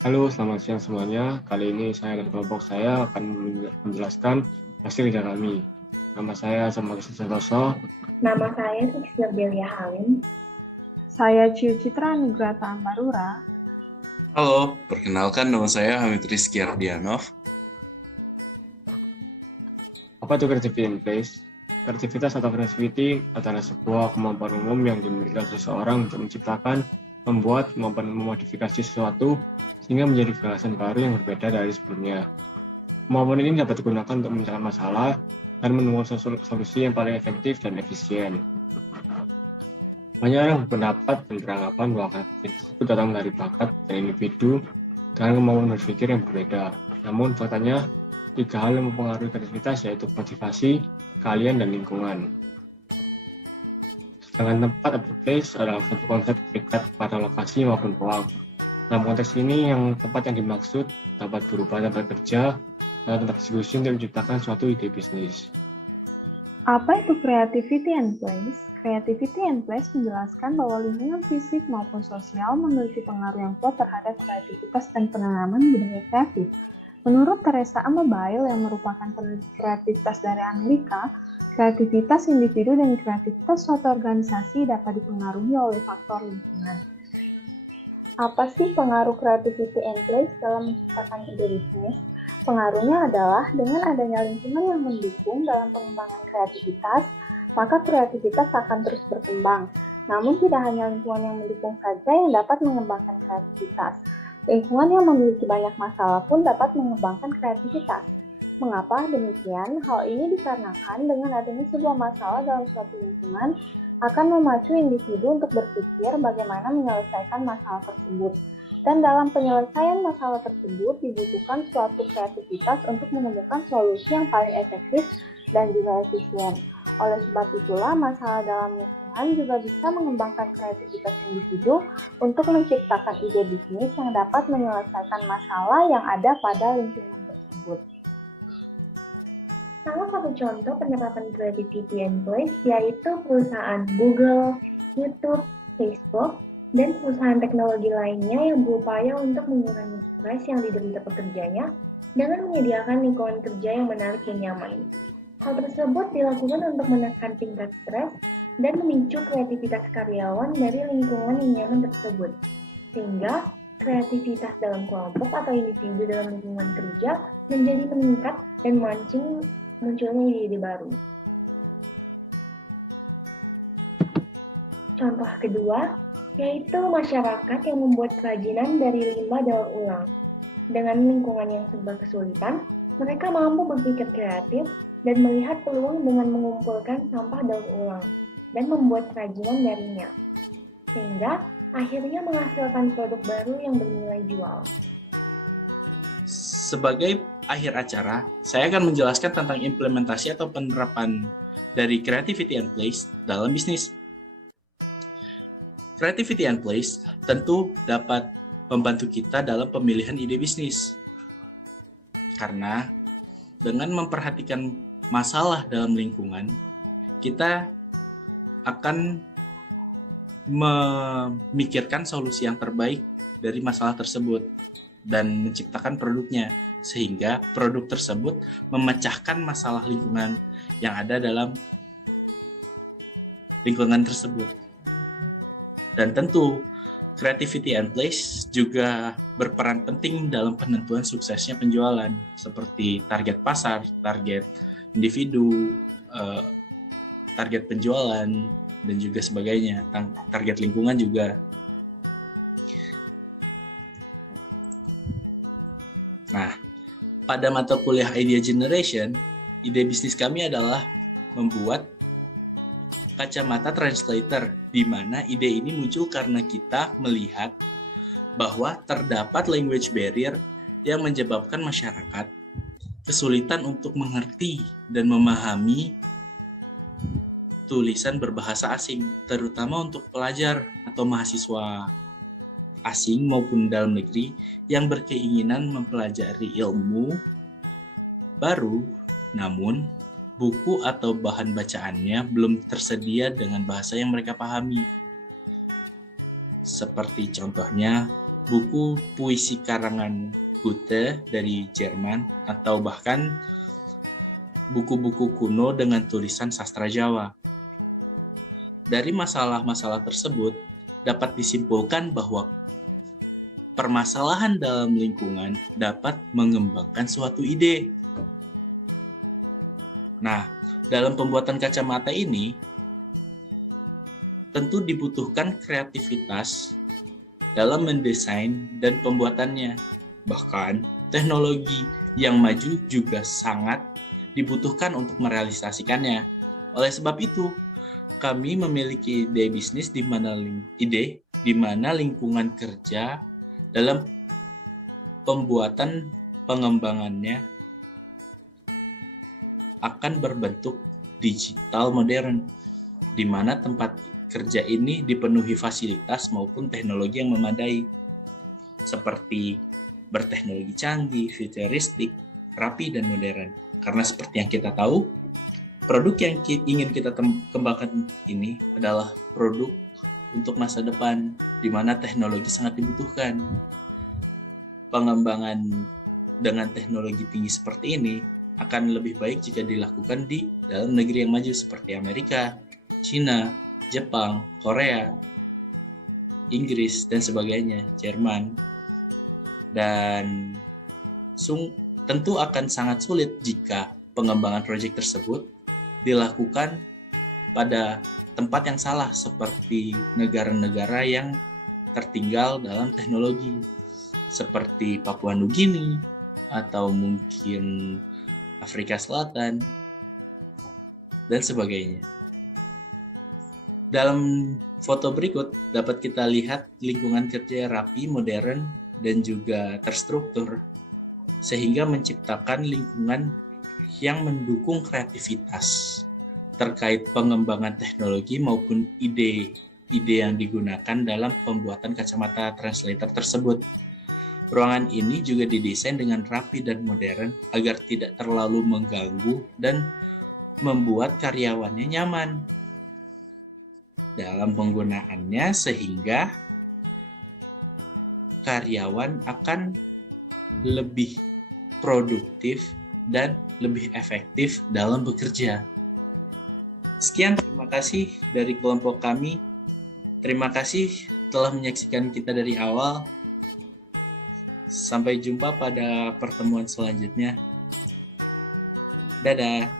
Halo, selamat siang semuanya. Kali ini saya dan kelompok saya akan menjelaskan hasil kerja kami. Nama saya Samuel Santoso. Nama saya Sixia Belia Halim. Saya Ciu Citra Nugrata Ambarura. Halo, perkenalkan nama saya Hamid Rizky Ardianov. Apa itu creativity in place? Kreativitas atau creativity adalah sebuah kemampuan umum yang dimiliki oleh seseorang untuk menciptakan, membuat, maupun memodifikasi sesuatu sehingga menjadi gagasan baru yang berbeda dari sebelumnya. Kemampuan ini dapat digunakan untuk memecahkan masalah dan menemukan solusi yang paling efektif dan efisien. Banyak orang berpendapat dan beranggapan bahwa kreativitas itu datang dari bakat dan individu dengan kemampuan berpikir yang berbeda. Namun faktanya, 3 hal yang mempengaruhi kreativitas yaitu motivasi, keahlian, dan lingkungan. Sedangkan tempat atau place adalah satu konsep terikat pada lokasi maupun ruang. Dalam konteks ini, yang tempat yang dimaksud dapat berupa tempat kerja atau tempat diskusi untuk menciptakan suatu ide bisnis. Apa itu creativity and place? Creativity and place menjelaskan bahwa lingkungan fisik maupun sosial memiliki pengaruh yang kuat terhadap kreativitas dan penanaman budaya kreatif. Menurut Teresa Amabile yang merupakan peneliti kreativitas dari Amerika, kreativitas individu dan kreativitas suatu organisasi dapat dipengaruhi oleh faktor lingkungan. Apa sih pengaruh creativity and place dalam menciptakan ide bisnis? Pengaruhnya adalah dengan adanya lingkungan yang mendukung dalam pengembangan kreativitas, maka kreativitas akan terus berkembang. Namun tidak hanya lingkungan yang mendukung saja yang dapat mengembangkan kreativitas. Lingkungan yang memiliki banyak masalah pun dapat mengembangkan kreativitas. Mengapa demikian? Hal ini dikarenakan dengan adanya sebuah masalah dalam suatu lingkungan akan memacu individu untuk berpikir bagaimana menyelesaikan masalah tersebut. Dan dalam penyelesaian masalah tersebut dibutuhkan suatu kreativitas untuk menemukan solusi yang paling efektif dan juga efisien. Oleh sebab itulah, masalah dalam lingkungan juga bisa mengembangkan kreativitas individu untuk menciptakan ide bisnis yang dapat menyelesaikan masalah yang ada pada lingkungan tersebut. Salah satu contoh penerapan creativity and place yaitu perusahaan Google, YouTube, Facebook, dan perusahaan teknologi lainnya yang berupaya untuk mengurangi stres yang diderita pekerjanya dengan menyediakan lingkungan kerja yang menarik dan nyaman. Hal tersebut dilakukan untuk menekan tingkat stres dan memicu kreativitas karyawan dari lingkungan yang nyaman tersebut. Sehingga kreativitas dalam kelompok atau individu dalam lingkungan kerja menjadi meningkat dan memancing munculnya ide-ide baru. Contoh kedua, yaitu masyarakat yang membuat kerajinan dari limbah daur ulang. Dengan lingkungan yang serba kesulitan, mereka mampu berpikir kreatif dan melihat peluang dengan mengumpulkan sampah daur ulang dan membuat kerajinan darinya. Sehingga akhirnya menghasilkan produk baru yang bernilai jual. Sebagai akhir acara, saya akan menjelaskan tentang implementasi atau penerapan dari creativity and place dalam bisnis. Creativity and place tentu dapat membantu kita dalam pemilihan ide bisnis. Karena dengan memperhatikan masalah dalam lingkungan, kita akan memikirkan solusi yang terbaik dari masalah tersebut dan menciptakan produknya, sehingga produk tersebut memecahkan masalah lingkungan yang ada dalam lingkungan tersebut. Dan tentu creativity and place juga berperan penting dalam penentuan suksesnya penjualan, seperti target pasar, target individu, target penjualan, dan juga sebagainya, target lingkungan juga. Nah, pada mata kuliah Idea Generation, ide bisnis kami adalah membuat kacamata translator, di mana ide ini muncul karena kita melihat bahwa terdapat language barrier yang menyebabkan masyarakat kesulitan untuk mengerti dan memahami tulisan berbahasa asing, terutama untuk pelajar atau mahasiswa asing maupun dalam negeri yang berkeinginan mempelajari ilmu baru, namun buku atau bahan bacaannya belum tersedia dengan bahasa yang mereka pahami. Seperti contohnya buku puisi karangan Goethe dari Jerman, atau bahkan buku-buku kuno dengan tulisan sastra Jawa. Dari masalah-masalah tersebut dapat disimpulkan bahwa permasalahan dalam lingkungan dapat mengembangkan suatu ide. Nah, dalam pembuatan kacamata ini tentu dibutuhkan kreativitas dalam mendesain dan pembuatannya. Bahkan, teknologi yang maju juga sangat dibutuhkan untuk merealisasikannya. Oleh sebab itu, kami memiliki ide bisnis di mana lingkungan kerja dalam pembuatan pengembangannya akan berbentuk digital modern, di mana tempat kerja ini dipenuhi fasilitas maupun teknologi yang memadai, seperti berteknologi canggih, futuristik, rapi, dan modern. Karena seperti yang kita tahu, produk yang ingin kita kembangkan ini adalah produk untuk masa depan, di mana teknologi sangat dibutuhkan. Pengembangan dengan teknologi tinggi seperti ini akan lebih baik jika dilakukan di dalam negeri yang maju seperti Amerika, China, Jepang, Korea, Inggris, dan sebagainya, Jerman. Dan tentu akan sangat sulit jika pengembangan proyek tersebut dilakukan pada tempat yang salah, seperti negara-negara yang tertinggal dalam teknologi seperti Papua Nugini atau mungkin Afrika Selatan dan sebagainya. Dalam foto berikut dapat kita lihat lingkungan kerja rapi, modern, dan juga terstruktur, sehingga menciptakan lingkungan yang mendukung kreativitas terkait pengembangan teknologi maupun ide-ide yang digunakan dalam pembuatan kacamata translator tersebut. Ruangan ini juga didesain dengan rapi dan modern agar tidak terlalu mengganggu dan membuat karyawannya nyaman dalam penggunaannya, sehingga karyawan akan lebih produktif dan lebih efektif dalam bekerja. Sekian, terima kasih dari kelompok kami. Terima kasih telah menyaksikan kita dari awal. Sampai jumpa pada pertemuan selanjutnya. Dadah.